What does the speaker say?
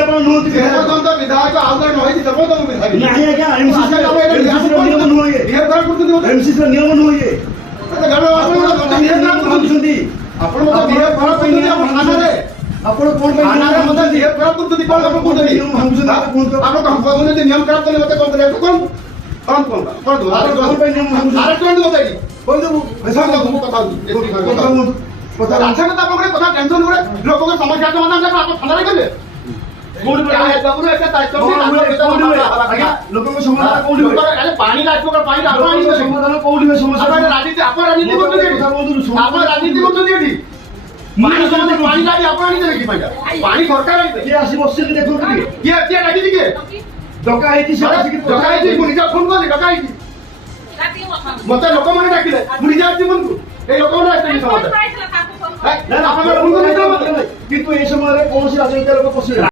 ଆପଣ ନୁହନ୍ତି ଯେପର୍ଯ୍ୟନ୍ତ ବିଧାୟକ ଆଉ ଜଣେ ନ ହେଇଛି ସେପର୍ଯ୍ୟନ୍ତ ବିଧାୟକ ନାହିଁ ଆଜ୍ଞା ଏମସିସି ନିୟମ ନୁହଁ ଇଏ ବିହେଭ ଖରାପ କରୁଛନ୍ତି ମୋତେ ଏମସିସି ନିୟମ ନୁହଁ ଇଏ ଭାବୁଛନ୍ତି ଆପଣ ମତେ ବିହେଭ ଖରାପ କରୁଛନ୍ତି ଆମ ଥାନାରେ ଆପଣ କଣ ପାଇଁ ଥାନାରେ ମତେ ବିହେଭ ଖରାପ କରୁଛନ୍ତି କଣ ଆପଣ କହୁଛନ୍ତି ନିୟମ ଭାଙ୍ଗୁଛନ୍ତି ଆପଣ କଣ କହୁଛନ୍ତି ନିୟମ ଖରାପ କଲେ ମତେ କଣ କରିବାକୁ କଣ କଣ ପାଇଁ ନିୟମ ଭାଙ୍ଗୁଛନ୍ତି ଆରେଷ୍ଟ କରନ୍ତୁ ମତେ ଏଠି କହିଦେବୁ କଥା ହଉଛି କଥା ରାଜନେତା ପାଖରେ କଥା ଟେନସନ ଗୋଟେ ଲୋକଙ୍କ ସମସ୍ୟା ସମାଧାନ ଆପଣ ଥାନାରେ କଲେ ଲୋକଙ୍କ ସମାଧାନ କୋଉଠି ପାଣି ପାଣି ସମାଧାନ କୋଉଠି ସମସ୍ୟା ରାଜନୀତି ଆପଣ ରାଜନୀତି କରୁଛନ୍ତି ଆପଣ ରାଜନୀତି କରୁଛନ୍ତି ଏଠି ପାଣି ସମସ୍ତେ ପାଣି ଲାଗି ଆପଣ ଆଣିଦେବେ କି ପାଣି ସରକାର ଆଣିଦେବେ କିଏ ଆସି ବସିଛନ୍ତି ଦେଖନ୍ତୁ କିଏ କିଏ ଲାଗିଛି କିଏ ଡକା ହେଇଛି ସେ ଆସିକି ଡକା ହେଇଛି ମୁଁ ନିଜେ ଫୋନ କଲି ଡକା ହେଇଛି ମତେ ଲୋକମାନେ ଡାକିଲେ ମୁଁ ନିଜେ ଆସିଛି ଫୋନକୁ এই ଲୋକମାନେ ଆସିଛନ୍ତି ସମସ୍ତେ କିନ୍ତୁ এই ସମୟରେ କୌଣସି ରାଜନୈତିକ ଲୋକ ପଶିବେ